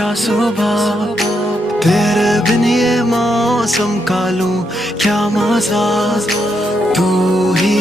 क्या सुबह, तेरे बिन ये मौसम का लूं क्या मजा, तू ही